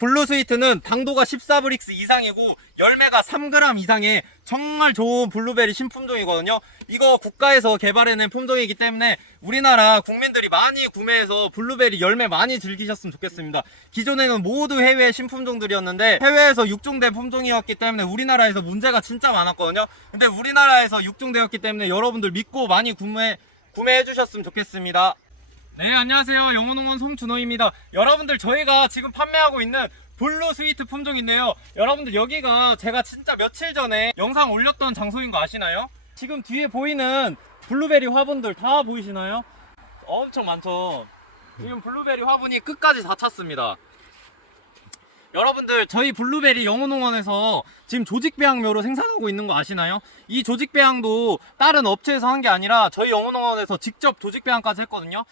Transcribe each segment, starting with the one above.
블루 스위트는 당도가 14브릭스 이상이고 열매가 3g 이상의 정말 좋은 블루베리 신품종이거든요. 이거 국가에서 개발해낸 품종이기 때문에 우리나라 국민들이 많이 구매해서 블루베리 열매 많이 즐기셨으면 좋겠습니다. 기존에는 모두 해외 신품종들이었는데 해외에서 육종된 품종이었기 때문에 우리나라에서 문제가 진짜 많았거든요. 근데 우리나라에서 육종되었기 때문에 여러분들 믿고 많이 구매 구매해 주셨으면 좋겠습니다. 네, 안녕하세요. 영어농원 송준호입니다. 여러분들, 저희가 지금 판매하고 있는 블루 스위트 품종인데요. 여러분들, 여기가 제가 진짜 며칠 전에 영상 올렸던 장소인 거 아시나요? 지금 뒤에 보이는 블루베리 화분들 다 보이시나요? 엄청 많죠? 지금 블루베리 화분이 끝까지 다 찼습니다. 여러분들 저희 블루베리 영어농원에서 지금 조직배양묘로 생산하고 있는 거 아시나요? 이 조직배양도 다른 업체에서 한 게 아니라 저희 영어농원에서 직접 조직배양까지 했거든요.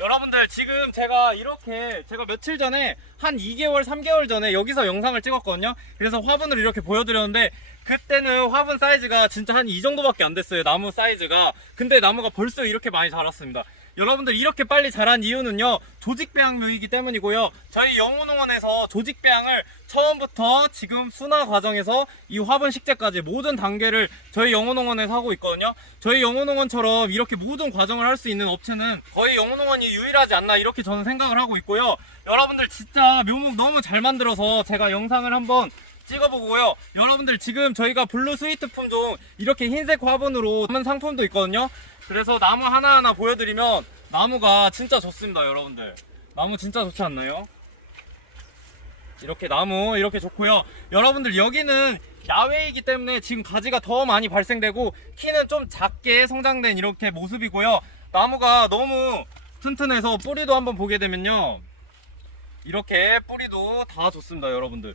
여러분들 지금 제가 이렇게 제가 며칠 전에 한 2개월 3개월 전에 여기서 영상을 찍었거든요. 그래서 화분을 이렇게 보여드렸는데 그때는 화분 사이즈가 진짜 한 이 정도밖에 안 됐어요 나무 사이즈가. 근데 나무가 벌써 이렇게 많이 자랐습니다 여러분들 이렇게 빨리 자란 이유는요 조직배양묘이기 때문이고요. 저희 영호농원에서 조직배양을 처음부터 지금 순화 과정에서 이 화분 식재까지 모든 단계를 저희 영호농원에서 하고 있거든요. 저희 영호농원처럼 이렇게 모든 과정을 할 수 있는 업체는 거의 영호농원이 유일하지 않나 이렇게 저는 생각을 하고 있고요. 여러분들 진짜 묘목 너무 잘 만들어서 제가 영상을 한번 찍어보고요. 여러분들 지금 저희가 블루 스위트 품종 이렇게 흰색 화분으로 담은 상품도 있거든요. 그래서 나무 하나하나 보여드리면 나무가 진짜 좋습니다, 여러분들. 나무 진짜 좋지 않나요? 이렇게 나무 이렇게 좋고요. 여러분들 여기는 야외이기 때문에 지금 가지가 더 많이 발생되고 키는 좀 작게 성장된 이렇게 모습이고요. 나무가 너무 튼튼해서 뿌리도 한번 보게 되면요. 이렇게 뿌리도 다 좋습니다, 여러분들.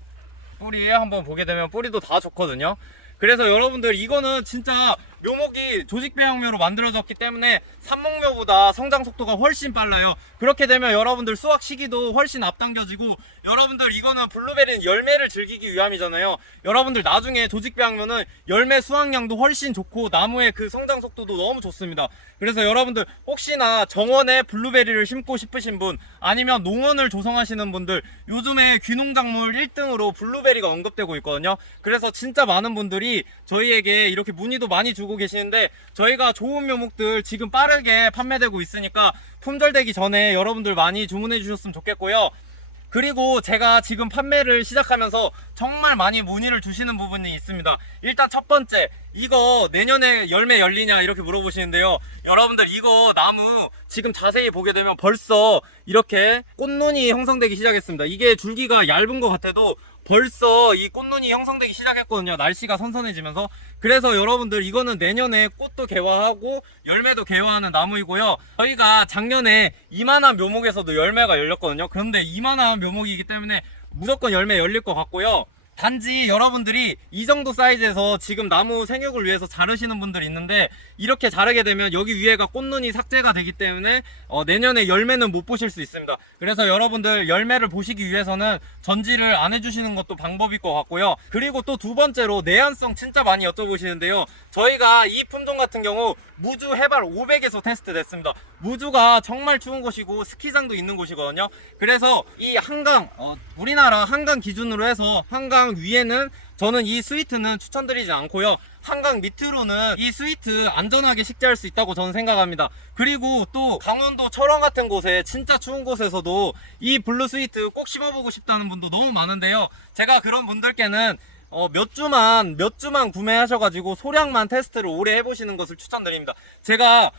뿌리 한번 보게 되면 뿌리도 다 좋거든요. 그래서 여러분들 이거는 진짜 묘목이 조직배양묘로 만들어졌기 때문에 산목묘보다 성장 속도가 훨씬 빨라요. 그렇게 되면 여러분들 수확 시기도 훨씬 앞당겨지고 여러분들 이거는 블루베리는 열매를 즐기기 위함이잖아요. 여러분들 나중에 조직배양묘는 열매 수확량도 훨씬 좋고 나무의 그 성장 속도도 너무 좋습니다. 그래서 여러분들 혹시나 정원에 블루베리를 심고 싶으신 분 아니면 농원을 조성하시는 분들 요즘에 귀농작물 1등으로 블루베리가 언급되고 있거든요. 그래서 진짜 많은 분들이 저희에게 이렇게 문의도 많이 주고 계시는데 저희가 좋은 묘목들 지금 빠르게 판매되고 있으니까 품절되기 전에 여러분들 많이 주문해 주셨으면 좋겠고요. 그리고 제가 지금 판매를 시작하면서 정말 많이 문의를 주시는 부분이 있습니다. 일단 첫 번째, 이거 내년에 열매 열리냐 이렇게 물어보시는데요. 여러분들 이거 나무 지금 자세히 보게 되면 벌써 이렇게 꽃눈이 형성되기 시작했습니다. 이게 줄기가 얇은 것 같아도 벌써 이 꽃눈이 형성되기 시작했거든요. 날씨가 선선해지면서. 그래서 여러분들 이거는 내년에 꽃도 개화하고 열매도 개화하는 나무이고요. 저희가 작년에 이만한 묘목에서도 열매가 열렸거든요. 그런데 이만한 묘목이기 때문에 무조건 열매 열릴 것 같고요. 단지 여러분들이 이 정도 사이즈에서 지금 나무 생육을 위해서 자르시는 분들이 있는데 이렇게 자르게 되면 여기 위에가 꽃눈이 삭제가 되기 때문에 어, 내년에 열매는 못 보실 수 있습니다. 그래서 여러분들 열매를 보시기 위해서는 전지를 안 해주시는 것도 방법일 것 같고요. 그리고 또 두 번째로 내한성 진짜 많이 여쭤보시는데요. 저희가 이 품종 같은 경우 무주 해발 500에서 테스트 됐습니다. 무주가 정말 추운 곳이고 스키장도 있는 곳이거든요. 그래서 이 한강 어, 우리나라 한강 기준으로 해서 한강 위에는 저는 이 스위트는 추천드리지 않고요. 한강 밑으로는 이 스위트 안전하게 식재할 수 있다고 저는 생각합니다. 그리고 또 강원도 철원 같은 곳에 진짜 추운 곳에서도 이 블루 스위트 꼭 심어보고 싶다는 분도 너무 많은데요. 제가 그런 분들께는 어, 몇 주만, 몇 주만 구매하셔가지고 소량만 테스트를 오래 해보시는 것을 추천드립니다. 제가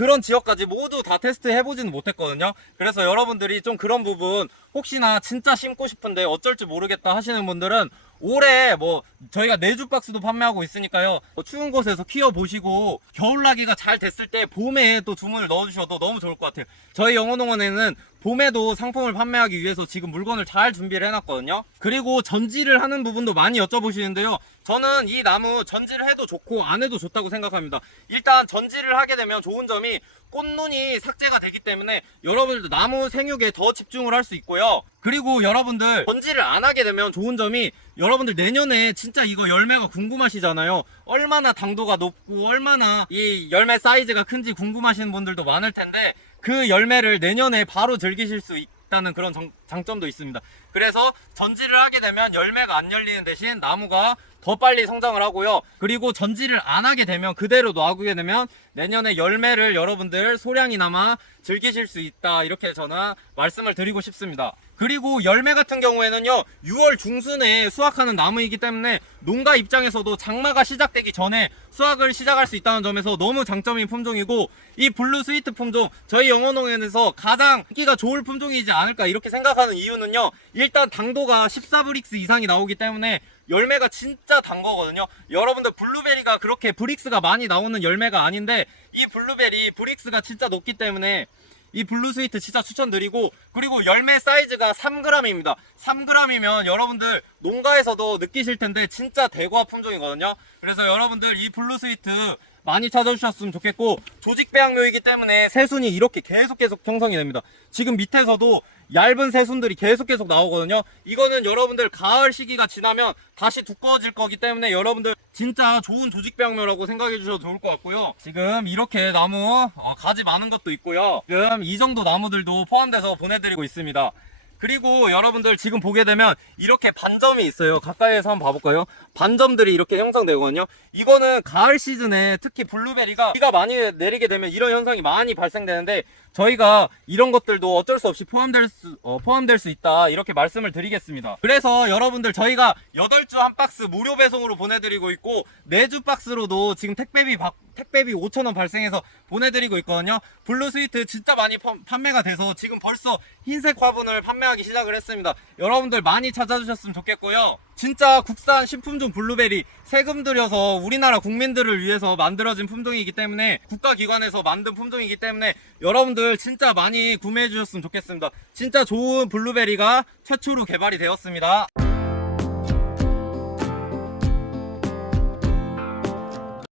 그런 지역까지 모두 다 테스트 해 보지는 못했거든요. 그래서 여러분들이 좀 그런 부분 혹시나 진짜 심고 싶은데 어쩔 줄 모르겠다 하시는 분들은 올해 뭐 저희가 내주 박스도 판매하고 있으니까요. 뭐 추운 곳에서 키워 보시고 겨울나기가 잘 됐을 때 봄에 또 주문을 넣어 주셔도 너무 좋을 것 같아요. 저희 영어농원에는 봄에도 상품을 판매하기 위해서 지금 물건을 잘 준비를 해놨거든요. 그리고 전지를 하는 부분도 많이 여쭤보시는데요. 저는 이 나무 전지를 해도 좋고 안 해도 좋다고 생각합니다. 일단 전지를 하게 되면 좋은 점이 꽃눈이 삭제가 되기 때문에 여러분들도 나무 생육에 더 집중을 할 수 있고요. 그리고 여러분들 전지를 안 하게 되면 좋은 점이 여러분들 내년에 진짜 이거 열매가 궁금하시잖아요. 얼마나 당도가 높고 얼마나 이 열매 사이즈가 큰지 궁금하시는 분들도 많을 텐데 그 열매를 내년에 바로 즐기실 수 있, 있다는 그런 정- 장점도 있습니다. 그래서 전지를 하게 되면 열매가 안 열리는 대신 나무가 더 빨리 성장을 하고요. 그리고 전지를 안 하게 되면 그대로 놔두게 되면 내년에 열매를 여러분들 소량이나마 즐기실 수 있다. 이렇게 저는 말씀을 드리고 싶습니다. 그리고 열매 같은 경우에는요, 6월 중순에 수확하는 나무이기 때문에 농가 입장에서도 장마가 시작되기 전에 수확을 시작할 수 있다는 점에서 너무 장점인 품종이고, 이 블루 스위트 품종, 저희 영어농園에서 가장 인기가 좋을 품종이지 않을까 이렇게 생각하는 이유는요, 일단 당도가 14브릭스 이상이 나오기 때문에 열매가 진짜 단 거거든요. 여러분들 블루베리가 그렇게 브릭스가 많이 나오는 열매가 아닌데 이 블루베리 브릭스가 진짜 높기 때문에 이 블루 스위트 진짜 추천드리고 그리고 열매 사이즈가 3g입니다. 3g이면 여러분들 농가에서도 느끼실 텐데 진짜 대과 품종이거든요. 그래서 여러분들 이 블루 스위트 많이 찾아주셨으면 좋겠고 조직 배양묘이기 때문에 새순이 이렇게 계속 계속 형성이 됩니다. 지금 밑에서도 얇은 새순들이 계속 계속 나오거든요. 이거는 여러분들 가을 시기가 지나면 다시 두꺼워질 거기 때문에 여러분들 진짜 좋은 조직 배양묘라고 생각해 주셔도 좋을 것 같고요. 지금 이렇게 나무 어, 가지 많은 것도 있고요. 지금 이 정도 나무들도 포함돼서 보내드리고 있습니다. 그리고 여러분들 지금 보게 되면 이렇게 반점이 있어요. 가까이에서 한번 봐볼까요? 반점들이 이렇게 형성되거든요. 이거는 가을 시즌에 특히 블루베리가 비가 많이 내리게 되면 이런 현상이 많이 발생되는데 저희가 이런 것들도 어쩔 수 없이 포함될 수, 어, 포함될 수 있다. 이렇게 말씀을 드리겠습니다. 그래서 여러분들 저희가 8주 한 박스 무료 배송으로 보내드리고 있고 4주 박스로도 지금 택배비 박- 택배비 5,000원 발생해서 보내드리고 있거든요. 블루 스위트 진짜 많이 판- 판매가 돼서 지금 벌써 흰색 화분을 판매하기 시작을 했습니다. 여러분들 많이 찾아주셨으면 좋겠고요. 진짜 국산 신품종 블루베리 세금 들여서 우리나라 국민들을 위해서 만들어진 품종이기 때문에 국가기관에서 만든 품종이기 때문에 여러분들 진짜 많이 구매해 주셨으면 좋겠습니다. 진짜 좋은 블루베리가 최초로 개발이 되었습니다.